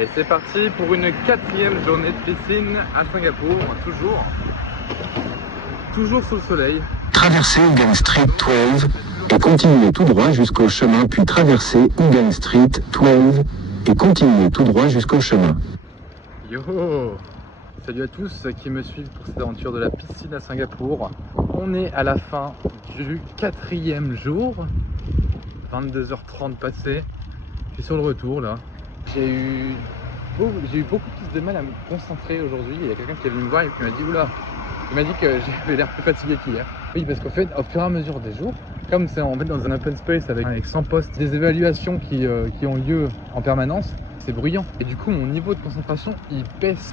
Et c'est parti pour une 4e journée de piscine à Singapour, toujours sous le soleil. Traversez Hogan Street 12 et continuez tout droit jusqu'au chemin, puis traversez Hogan Street 12 et continuez tout droit jusqu'au chemin. Yo! Salut à tous qui me suivent pour cette aventure de la piscine à Singapour. On est à la fin du 4e jour, 22h30 passées. Je suis sur le retour là. J'ai eu beaucoup plus de mal à me concentrer aujourd'hui. Il y a quelqu'un qui est venu me voir et qui m'a dit oula, il m'a dit que j'avais l'air plus fatigué qu'hier. Oui, parce qu'en fait, au fur et à mesure des jours, comme c'est en fait dans un open space avec 100 postes, des évaluations qui ont lieu en permanence, c'est bruyant. Et du coup, mon niveau de concentration, il baisse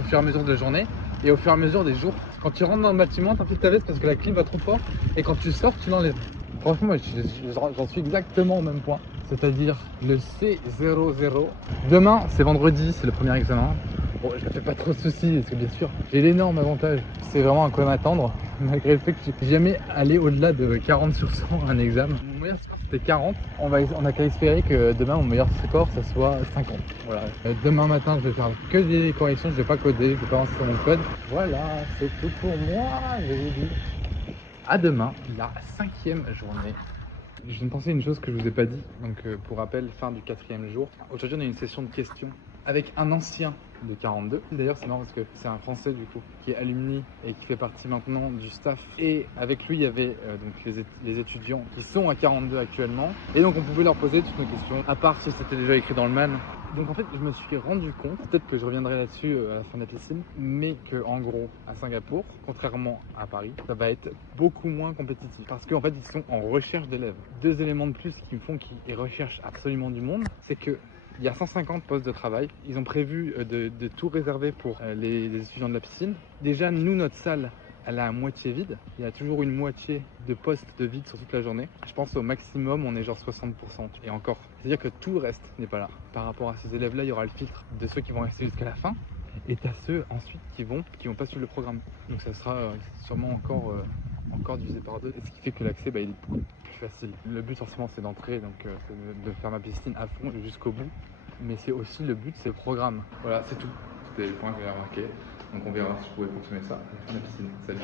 au fur et à mesure de la journée et au fur et à mesure des jours. Quand tu rentres dans le bâtiment, t'enfiles ta veste parce que la clim va trop fort et quand tu sors, tu l'enlèves. Franchement, moi, j'en suis exactement au même point. C'est-à-dire le C00. Demain, c'est vendredi, c'est le premier examen. Bon, je ne me fais pas trop de soucis parce que bien sûr, j'ai l'énorme avantage. C'est vraiment un quoi m'attendre, malgré le fait que je n'ai jamais allé au-delà de 40 sur 100 à un examen. Mon meilleur score c'était 40. On a qu'à espérer que demain, mon meilleur score, ça soit 50. Voilà. Demain matin, je vais faire que des corrections, je ne vais pas coder, je ne vais pas lancer mon code. Voilà, c'est tout pour moi, je vous dis. À demain, la 5e journée. Je viens de penser à une chose que je vous ai pas dit. Donc pour rappel, fin du 4e jour. Aujourd'hui on a une session de questions avec un ancien de 42. D'ailleurs c'est marrant parce que c'est un Français du coup qui est alumni et qui fait partie maintenant du staff. Et avec lui il y avait donc les étudiants qui sont à 42 actuellement. Et donc on pouvait leur poser toutes nos questions, à part si c'était déjà écrit dans le man. Donc en fait je me suis rendu compte, peut-être que je reviendrai là-dessus à la fin de la piscine, mais que en gros à Singapour, contrairement à Paris, ça va être beaucoup moins compétitif parce qu'en fait ils sont en recherche d'élèves. 2 éléments de plus qui me font qu'ils recherchent absolument du monde, c'est que il y a 150 postes de travail. Ils ont prévu de tout réserver pour les étudiants de la piscine. Déjà nous notre salle elle est à moitié vide. Il y a toujours une moitié de postes de vide sur toute la journée. Je pense au maximum, on est genre 60%. Et encore. C'est-à-dire que tout le reste n'est pas là. Par rapport à ces élèves-là, il y aura le filtre de ceux qui vont rester jusqu'à la fin. Et tu as ceux ensuite qui vont pas suivre le programme. Donc ça sera sûrement encore divisé par 2. Ce qui fait que l'accès il est beaucoup plus facile. Le but forcément c'est d'entrer, donc c'est de faire ma piscine à fond jusqu'au bout. Mais c'est aussi le but, c'est le programme. Voilà, c'est tout. C'était les points que j'avais remarqué. Donc on verra si je pouvais consommer ça. La piscine, salut.